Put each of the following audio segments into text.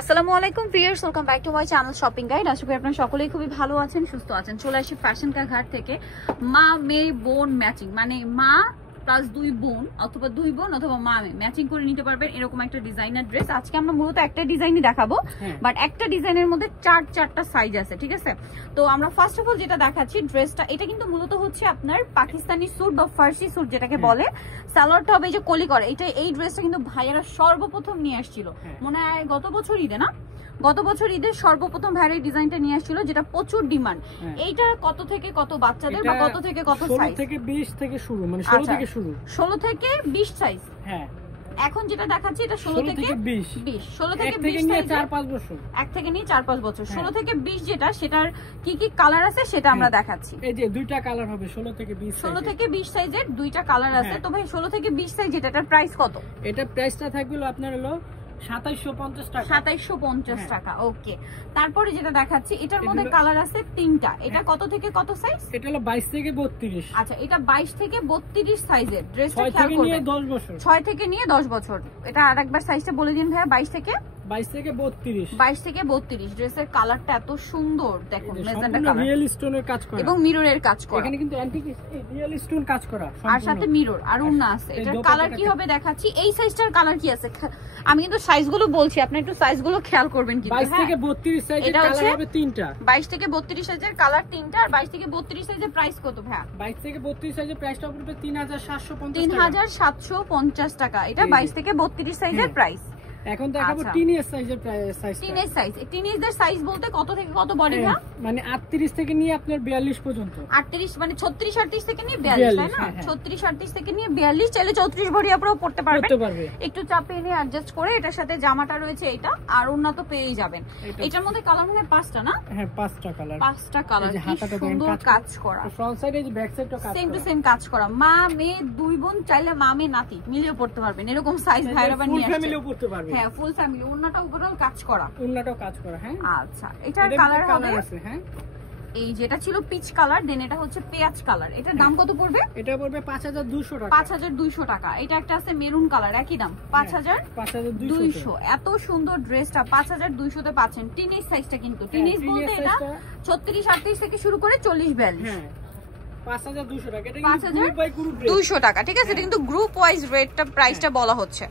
আসসালামু আলাইকুম viewers, welcome back to my channel shopping guide. আশা করি আপনারা সকলেই খুবই ভালো আছেন, সুস্থ আছেন। চলে আসি ফ্যাশন কা ঘাট থেকে। মা মেয়ে বোন ম্যাচিং, মানে মা প্লাস দুই বোন অথবা দুই বোন অথবা মা মেয়ে ম্যাচিং করে নিতে পারবেন এরকম একটা ডিজাইনার ড্রেস। আজকে আমরা মূলত একটা ডিজাইনই দেখাবো, বাট একটা ডিজাইনের মধ্যে চারটা সাইজ আছে, ঠিক আছে? তো আমরা ফার্স্ট অফ অল যেটা দেখাচ্ছি ড্রেসটা, এটা কিন্তু মূলত হচ্ছে আপনার পাকিস্তানি স্যুট বা ফার্সি স্যুট যেটাকে বলে। সালোয়ারটা হবে যে কলি করে। এই ড্রেসটা কিন্তু ভাইয়ারা সর্বপ্রথম নিয়ে আসছিল মনে হয় গত বছর ঈদে, না গত বছর ঈদের সর্বপ্রথম ভাইয়ের ডিজাইনটা নিয়ে আসছিল, যেটা প্রচুর ডিমান্ড। এইটা কত থেকে কত বাচ্চাদের বা কত থেকে কত সাইজ? 16 থেকে 20 থেকে শুরু, মানে 16 থেকে শুরু, 16 থেকে 20 সাইজ। হ্যাঁ, এখন যেটা দেখাচ্ছি এটা 16 থেকে 20, 16 থেকে 20 নিয়ে 4-5 বছর, এক থেকে নিয়ে 4-5 বছর। 16 থেকে 20 যেটা, সেটার কি কি কালার আছে সেটা আমরা দেখাচ্ছি। এই যে দুইটা কালার হবে 16 থেকে 20, 16 থেকে 20 সাইজের দুইটা কালার আছে। তো ভাই 16 থেকে 20 সাইজ যেটা, এটার প্রাইস কত? এটা প্রাইসটা থাকবে আপনার হলো 2750 টাকা। 2750 টাকা, ওকে। তারপরে যেটা দেখাচ্ছি এটার মধ্যে কালার আছে তিনটা। এটা কত থেকে কত সাইজ? এটা হলো 22 থেকে 32। আচ্ছা, এটা 22 থেকে 32 সাইজের। ড্রেসটা 6 খেয়াল থেকে করবেন, নিয়ে 10 বছর, 6 থেকে নিয়ে 10 বছর। এটা আরেকবার সাইজটা বলে দিন ভাইয়া। 22 থেকে 32। 22 থেকে 32। ড্রেসের কালারটা এত সুন্দর, দেখুন মেজেন্টা কালার রিয়েল স্টোনের কাজ করা এবং মিররের কাজ করা। এখানে কিন্তু অ্যান্টিক রিয়েল স্টোন কাজ করা, আর সাথে মিরর আর ওন্না আছে। এটার কালার কি হবে দেখাচ্ছি। এই সাইজটার কালার কি আছে? আমি কিন্তু সাইজগুলো বলছি, আপনি একটু সাইজগুলো খেয়াল করবেন কিন্তু। 22 থেকে 32 সাইজের কালার হবে তিনটা। 22 থেকে 32 সাইজের কালার তিনটা। আর 22 থেকে 32 সাইজের প্রাইস কত ভাইয়া? 22 থেকে 32 সাইজের প্রাইসটা পড়বে 3750 টাকা। 3750 টাকা। এটা 22 থেকে 32 সাইজের প্রাইস। এখন দেখাবো টিনেজ সাইজের সাইজ। টিনেজ সাইজ, টিনেজদের সাইজ বলতে কত থেকে কত বডি ভাইয়া? মানে 38 থেকে নিয়ে আপনার 42 পর্যন্ত। 38 মানে 36 38 থেকে নিয়ে 42, তাই না? 36 38 থেকে নিয়ে 42, চাইলে 34 বডি আপনারাও পড়তে পারবেন। একটু চাপিয়ে নিয়ে অ্যাডজাস্ট করে। এটার সাথে জামাটা রয়েছে এটা, আর ওন্না তো পেয়েই যাবেন। এটার মধ্যে কালার মানে 5টা, না? হ্যাঁ, 5টা কালার। 5টা কালার, সুন্দর কাজ করা। ফ্রন্ট সাইডে যে ব্যাক সাইডটা কাজ করা, সেম টু সেম কাজ করা। মা মেয়ে দুই বোন, চাইলে মা মেয়ে নাতি মিলিয়ে পড়তে পারবেন এরকম সাইজ ভাইরা বানিয়ে আসছে। ফুল ফ্যামিলিও পড়তে পারবে। হ্যাঁ, ফুল ফ্যামিলি। ওন্নাটা ওভারঅল কাজ করা, ওন্নাটাও কাজ করা। হ্যাঁ, আচ্ছা। এটার কালার হবে আছে। হ্যাঁ, এই যেটা ছিল পিচ কালার, দেন এটা হচ্ছে পেঁয়াজ কালার। এটার দাম কত পড়বে? এটা পড়বে 5200 টাকা। 5200 টাকা। এটা একটা আছে মেরুন কালার, একই দাম 5200। এত সুন্দর ড্রেসটা 5200 তে পাচ্ছেন। টিনেজ সাইজটা কিন্তু, টিনেজ বলতে এটা 36 38 থেকে শুরু করে 40 42। হ্যাঁ, 5200 টাকা। এটা 5200 টাকা, ঠিক আছে? এটা কিন্তু গ্রুপ ওয়াইজ রেটটা প্রাইসটা বলা হচ্ছে।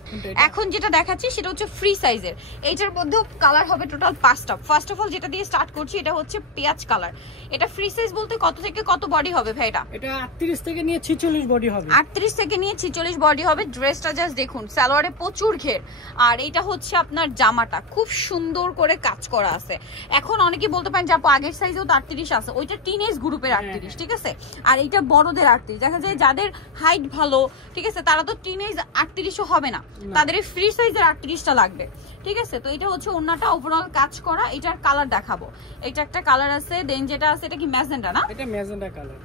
এখন যেটা দেখাচ্ছি সেটা হচ্ছে ফ্রি সাইজের। এইটার মধ্যে কালার হবে টোটাল 5টা। ফার্স্ট অফ অল যেটা দিয়ে স্টার্ট করছি, এটা হচ্ছে পেঁয়াজ কালার। এটা ফ্রি সাইজ বলতে কত থেকে কত বডি হবে ভাই? এটা 38 থেকে নিয়ে 46 বডি হবে। 38 থেকে নিয়ে 46 বডি হবে। ড্রেসটা জাস্ট দেখুন, সালোয়ারে প্রচুর ঘের। আর এটা হচ্ছে আপনার জামাটা খুব সুন্দর করে কাজ করা আছে। এখন অনেকেই বলতে পারেন যে আপু আগের সাইজেও তো 38 আছে, ওইটা টিনেজ গ্রুপের 38, ঠিক আছে? আর এইটা বড়দের 38। দেখা যায় যাদের হাইট ভালো, ঠিক আছে, তারা তো টিনেজ 38ও হবে না, তাদের এই ফ্রি সাইজের 38টা লাগবে, ঠিক আছে? তো এটা হচ্ছে ওন্নাটা ওভারঅল কাজ করা। এটার কালার দেখাবো। এটা একটা কালার আছে, দেন যেটা আছে এটা কি ম্যাজেন্টা, না? এটা ম্যাজেন্টা কালার,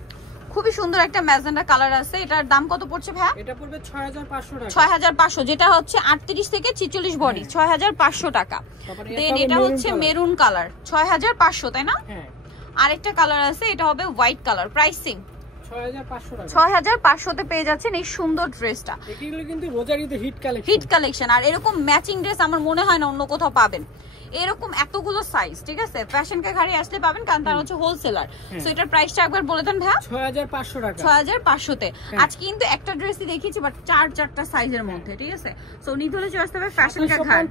খুবই সুন্দর একটা ম্যাজেন্টা কালার আছে। এটার দাম কত পড়ছে ভাইয়া? এটা পড়বে 6500 টাকা। 6500, যেটা হচ্ছে 38 থেকে 46 বডি, 6500 টাকা। দেন এটা হচ্ছে মেরুন কালার, 6500, তাই না? হ্যাঁ। আরেকটা কালার আছে, এটা হবে হোয়াইট কালার। প্রাইসিং 6500 টাকা। 6500 তে পেয়ে যাচ্ছেন এই সুন্দর ড্রেসটা। এগুলো কিন্তু রোজার ঈদে হিট কালেকশন। আর এরকম ম্যাচিং ড্রেস আমার মনে হয় না অন্য কোথাও পাবেন, এরকম এতগুলো সাইজ, ঠিক আছে? ফ্যাশন কা ঘাড়ি আসলে পাবেন, কারণ তারা হচ্ছে হোলসেলার। সো এটার প্রাইসটা একবার বলে দেন ভাইয়া। 6500 টাকা। 6500 তে। আজকে কিন্তু একটা ড্রেসই দেখিয়েছি, বাট চারটা সাইজের মধ্যে, ঠিক আছে? সো নিতে হলে চলে আসতে হবে ফ্যাশন কা ঘাট।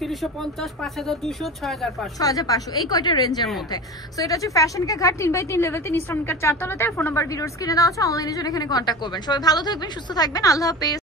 3750, 5200, 6500, 6500, এই কয়টা রেঞ্জের মধ্যে। সো এটা হচ্ছে ফ্যাশন কা ঘাট 3x3 লেভেল 3 ইসলামিক 4 তলাতে। ফোন নাম্বার ভিডিওর স্ক্রিনে দেওয়া আছে, অনলাইনে জন্য এখানে কন্ট্যাক্ট করবেন। সবাই ভালো থাকবেন, সুস্থ থাকবেন, আল্লাহ হাফেজ।